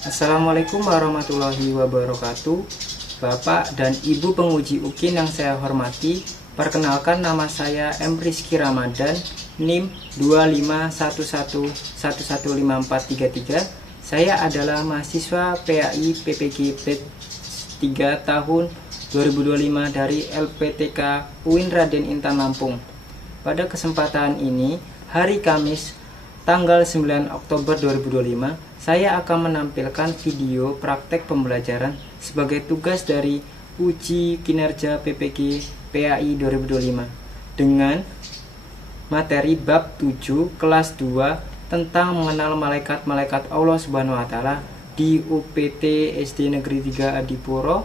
Assalamualaikum warahmatullahi wabarakatuh. Bapak dan Ibu penguji UKIN yang saya hormati, perkenalkan nama saya M. Rizky Ramadan, NIM 25111115433. Saya adalah mahasiswa PAI PPG Batch 3 tahun 2025 dari LPTK UIN Raden Intan Lampung. Pada kesempatan ini, hari Kamis, tanggal 9 Oktober 2025, saya akan menampilkan video praktek pembelajaran sebagai tugas dari uji kinerja PPG PAI 2025 dengan materi bab 7 kelas 2 tentang mengenal malaikat-malaikat Allah Subhanahu wa taala di UPT SD Negeri 3 Adipuro,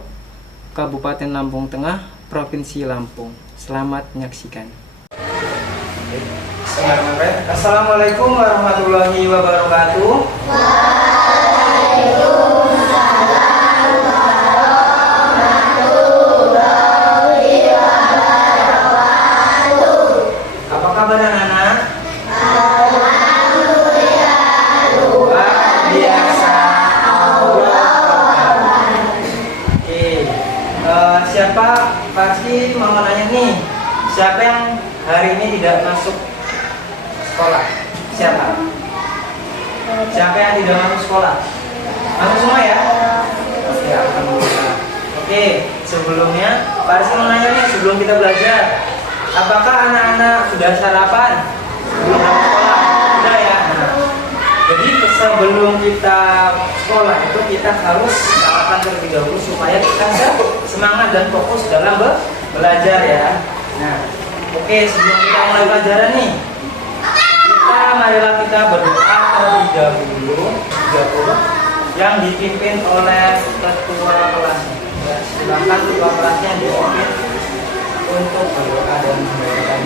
Kabupaten Lampung Tengah, Provinsi Lampung. Selamat menyaksikan. Assalamualaikum warahmatullahi wabarakatuh. Waalaikumsalam warahmatullahi wabarakatuh. Apa kabar anak-anak? Alhamdulillah, luar biasa. Oke, siapa pasti mau nanya nih, siapa yang hari ini tidak masuk sekolah? Siapa? Siapa yang tidak masuk sekolah? Masuk semua ya? Oke, alhamdulillah. Oke, sebelumnya Pak Rizky mau nanya nih, sebelum kita belajar, apakah anak-anak sudah sarapan? Sebelum berangkat sekolah? Sudah ya? Nah, jadi sebelum kita sekolah itu kita harus sarapan terlebih dahulu supaya kita semangat dan fokus dalam belajar ya. Nah, oke, sebelum kita mulai pelajaran nih, marilah kita berdoa terlebih dahulu yang dipimpin oleh ketua kelasnya. Ya, silakan ketua kelasnya dipimpin untuk berdoa dan membacakan.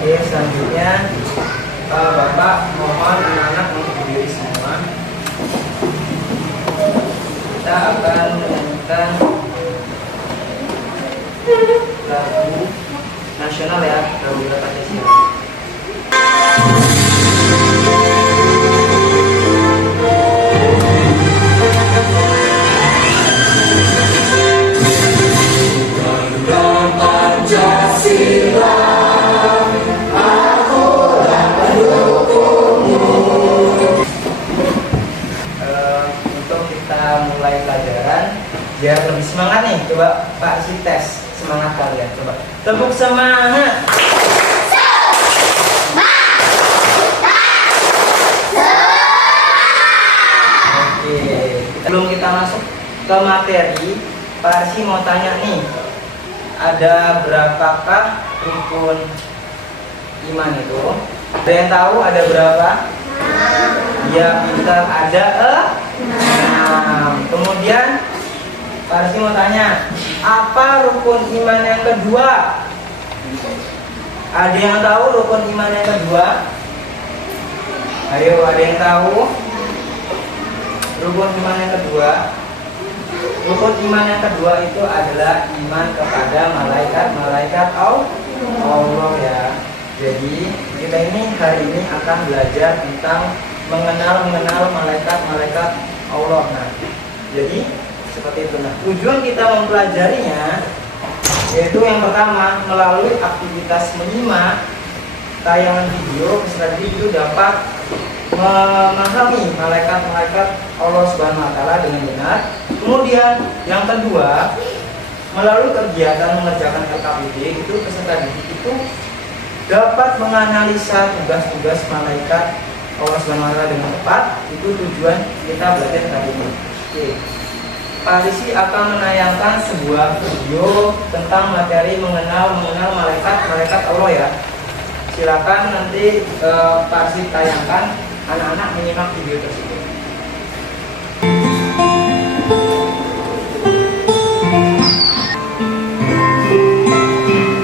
Oke, selanjutnya Bapak mohon anak-anak untuk berdiri semua. Kita akan menyanyikan lagu nasional ya, lagu Pancasila. Mulai pelajaran biar lebih semangat nih, coba Pak Rizky tes semangat kalian, coba tepuk semangat. Oke, sebelum kita masuk ke materi, Pak Rizky mau tanya nih, ada berapakah rukun iman itu? Ada yang tahu ada berapa? Ya, pintar, ada 6. Kemudian Pak Rizky mau tanya, apa rukun iman yang kedua? Ada yang tahu rukun iman yang kedua? Ayo, ada yang tahu rukun iman yang kedua? Rukun iman yang kedua itu adalah iman kepada malaikat-malaikat Allah ya. Jadi kita ini hari ini akan belajar tentang mengenal malaikat-malaikat Allah. Nah, jadi seperti itu. Nah, tujuan kita mempelajarinya yaitu yang pertama melalui aktivitas menyimak tayangan video, misalnya video dapat memahami malaikat-malaikat Allah Subhanahu wa taala dengan benar. Kemudian yang kedua, melalui kegiatan mengerjakan LKPD itu peserta didik itu dapat menganalisa tugas-tugas malaikat Allah Subhanahu wa taala dengan tepat. Itu tujuan kita belajar hari ini. Oke. Pak Rizky akan menayangkan sebuah video tentang materi mengenal malaikat Allah ya. Silakan nanti Pak Rizky tayangkan, anak-anak menyimak video tersebut.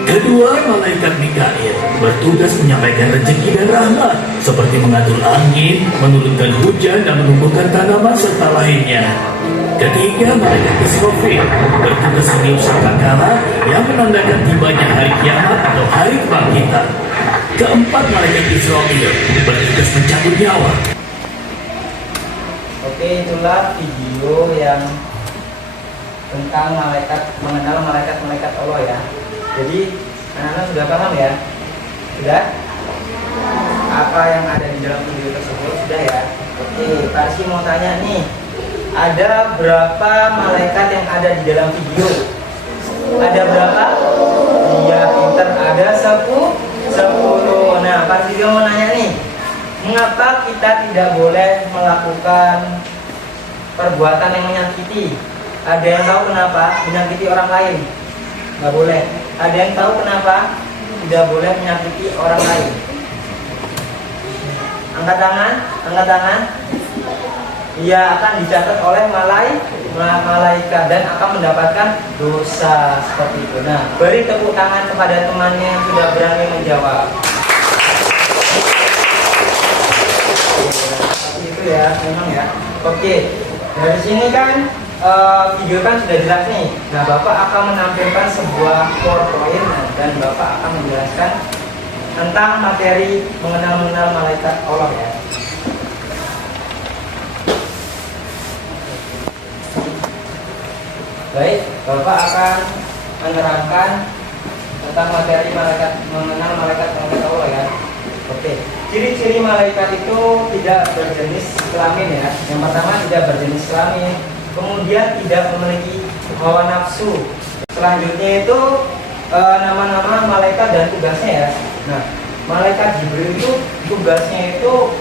Kedua malaikat Mikail bertugas menyampaikan rezeki dan rahmat, seperti mengatur angin, menurunkan hujan, dan menumbuhkan tanaman serta lainnya. Ketiga malaikat Israfil bertugas meniup sangkakala yang menandakan tibanya hari kiamat atau hari kebangkitan. Keempat malaikat Israfil bertugas mencabut nyawa. Oke, itulah video yang tentang mengenal malaikat Allah ya. Jadi anak-anak sudah paham ya? Sudah? Apa yang ada di dalam video tersebut sudah ya? Oke, Pak Rizky mau tanya nih, ada berapa malaikat yang ada di dalam video? Ada berapa? Iya, pinter. Ada 10. Nah, Pak Rizky mau nanya nih, mengapa kita tidak boleh melakukan perbuatan yang menyakiti? Ada yang tahu kenapa menyakiti orang lain? Nggak boleh. Ada yang tahu kenapa tidak boleh menyakiti orang lain? Angkat tangan. Ia akan dicatat oleh malaikat dan akan mendapatkan dosa seperti itu. Nah, beri tepuk tangan kepada temannya yang sudah berani menjawab. Seperti itu ya, memang ya. Oke, dari sini kan video kan sudah jelas nih. Nah, Bapak akan menampilkan sebuah PowerPoint dan Bapak akan menjelaskan tentang materi mengenal malaikat Allah ya. Baik, Bapak akan menerangkan tentang materi mengenal malaikat Allah ya. Oke, ciri-ciri malaikat itu tidak berjenis kelamin ya. Yang pertama, tidak berjenis kelamin. Kemudian tidak memiliki hawa nafsu. Selanjutnya itu nama-nama malaikat dan tugasnya ya. Nah, malaikat Jibril itu tugasnya itu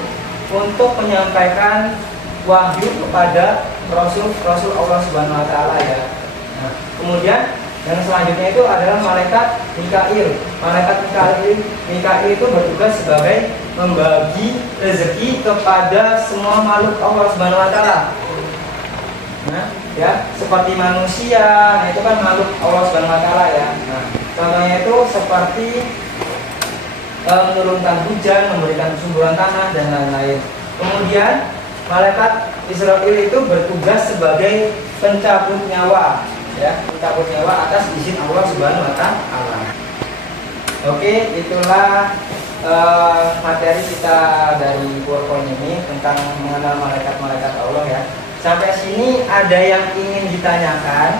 untuk menyampaikan wahyu kepada Rasul Allah Subhanahu wa taala ya. Nah, kemudian yang selanjutnya itu adalah malaikat Mikail. Malaikat Mikail itu bertugas sebagai membagi rezeki kepada semua makhluk Allah Subhanahu wa taala. Nah, ya, seperti manusia, nah itu kan makhluk Allah Subhanahu wa taala ya. Nah, contohnya itu seperti menurunkan hujan, memberikan kesuburan tanah dan lain-lain. Kemudian malaikat Israfil itu bertugas sebagai pencabut nyawa, ya, pencabut nyawa atas izin Allah Subhanahu wa taala. Oke, itulah materi kita dari PowerPoint ini tentang mengenal malaikat Allah ya. Sampai sini ada yang ingin ditanyakan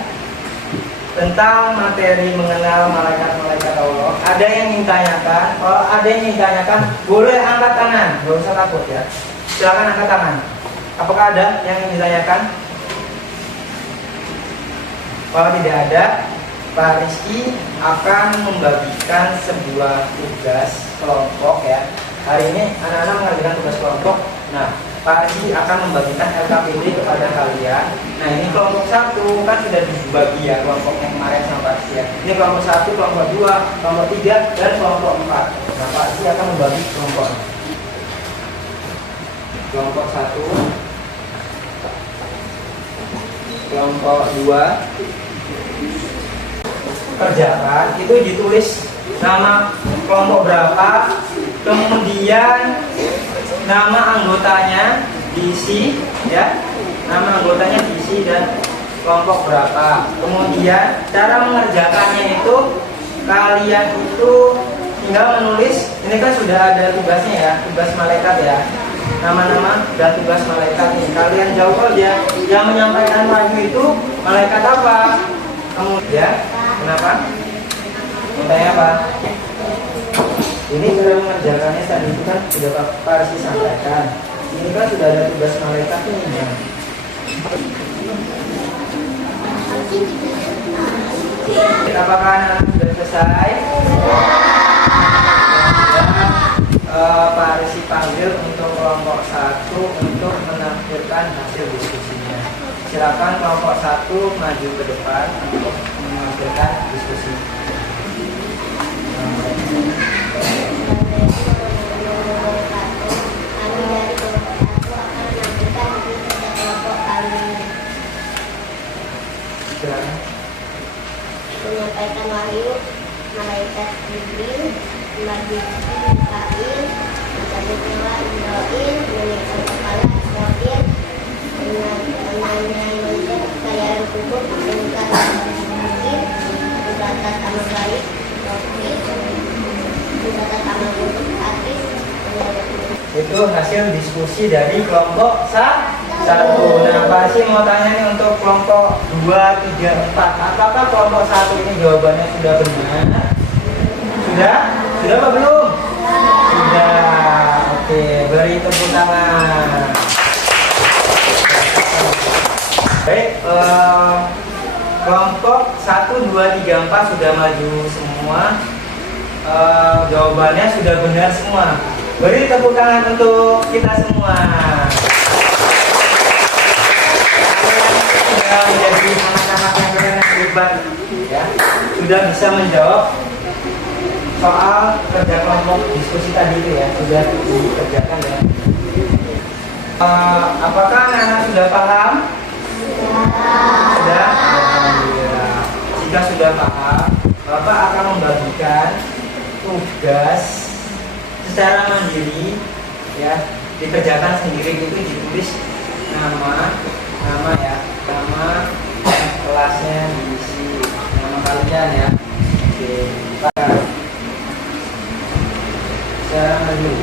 tentang materi mengenal malaikat Allah? Ada yang ingin ditanyakan? Kalau ada yang ingin ditanyakan, boleh angkat tangan, nggak usah takut ya. Silakan angkat tangan. Apakah ada yang ingin ditanyakan? Kalau tidak ada, Pak Rizky akan membagikan sebuah tugas kelompok ya. Hari ini anak-anak mengerjakan tugas kelompok. Nah, Pak Rizky akan membagikan LKPD kepada kalian. Nah, ini kelompok 1 kan sudah dibagi ya, kelompok yang kemarin sama Pak Rizky ya. Ini kelompok 1, kelompok 2, kelompok 3, dan kelompok 4. Nah, Pak Rizky akan membagi kelompok. Kelompok 1, kelompok 2, kerjakan itu ditulis nama kelompok berapa, kemudian nama anggotanya diisi ya, nama anggotanya diisi dan kelompok berapa. Kemudian cara mengerjakannya itu kalian itu tinggal menulis, ini kan sudah ada tugasnya ya, tugas malaikat ya, nama-nama dan tugas malaikat ini kalian jawab aja. Yang menyampaikan wahyu itu malaikat apa? Kemudian kenapa? Tanya apa? Ini cara mengerjakannya tadi itu kan sudah Pak Rizky sampaikan. Ini kan sudah ada tugas malaikat nih. Ya. Apakah anak sudah selesai? Pak Risi panggil untuk kelompok 1 untuk menampilkan hasil diskusinya. Silakan kelompok 1 maju ke depan untuk menampilkan diskusi. Menyampaikan wahyu malaikat Jibril, Mikail, mencabut nyawa Israil, menyiksa kepala Israil, menanyai manusia kekayaan kubur, meningkat bukit, membatas amal baik, bukit, membatas amal buruk, hadis, Itu hasil diskusi dari kelompok 1. Nah, Pak Risi mau tanya nih untuk kelompok 2, 3, 4. Apakah kelompok 1 ini jawabannya sudah benar? Sudah? Sudah apa belum? Sudah. Oke, beri tepuk tangan. Baik, kelompok 1, 2, 3, 4 sudah maju semua. Jawabannya sudah benar semua. Beri tepuk tangan untuk kita semua. Sudah menjadi anak-anak yang keren yang hebat, ya. Sudah bisa menjawab soal kerja kelompok diskusi tadi itu ya, sudah dikerjakan ya. Apakah anak-anak sudah paham? Sudah? Alhamdulillah. Jika sudah paham, Bapak akan membagikan tugas secara mandiri, ya, dikerjakan sendiri. Itu ditulis nama ya, nama kelasnya diisi, nama kalian ya. Oke, Pak. Secara mandiri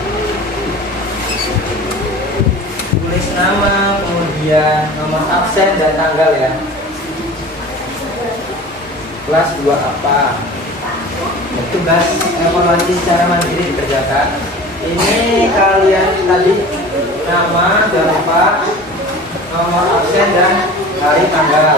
tulis nama, kemudian nomor absen dan tanggal ya. Kelas 2 apa? Tugas evaluasi secara mandiri dikerjakan. Ini kalian tadi nama, jangan lupa nomor absen dan hari tanggal.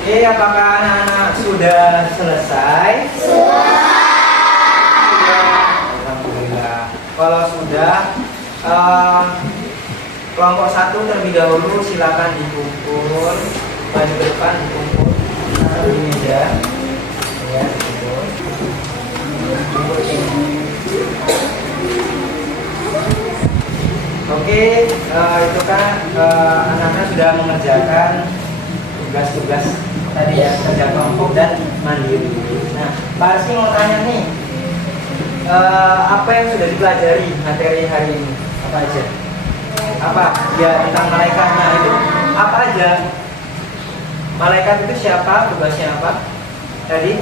Oke, apakah anak-anak sudah selesai? Alhamdulillah. Kalau sudah, kelompok 1 terlebih dahulu silakan dikumpul, maju ke depan, dikumpul di meja, ya, dikumpul. Oke, itu kan anak-anak sudah mengerjakan tugas-tugas tadi ya, kerja kelompok dan mandiri. Nah, Pak Risi mau tanya nih, apa yang sudah dipelajari materi hari ini? Apa aja? Apa? Ya, tentang malaikatnya itu. Apa aja? Malaikat itu siapa? Tugasnya apa? Tadi?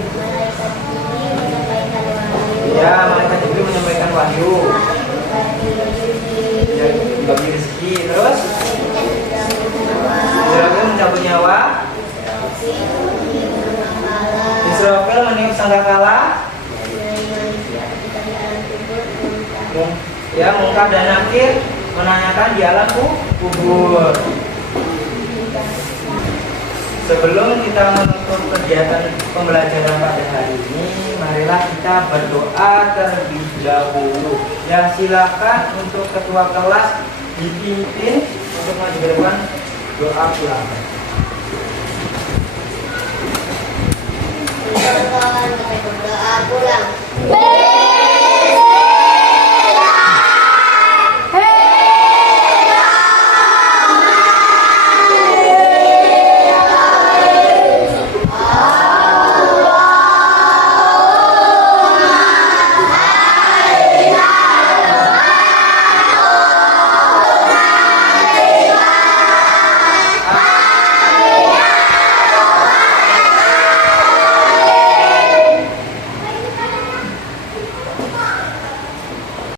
malaikat Jibril menyampaikan wahyu. Ya, malaikat itu menyampaikan wahyu. Ya, bagi rezeki. Terus? Israfil mencabut nyawa. Israfil meniup sangkakala. Ya, Mungkar dan Nakir menanyakan di alam kubur. Sebelum kita menutup kegiatan pembelajaran pada hari ini, marilah kita berdoa terlebih dahulu. Ya, silakan untuk ketua kelas dipimpin untuk maju ke depan doa pulang. Berdoa pulang.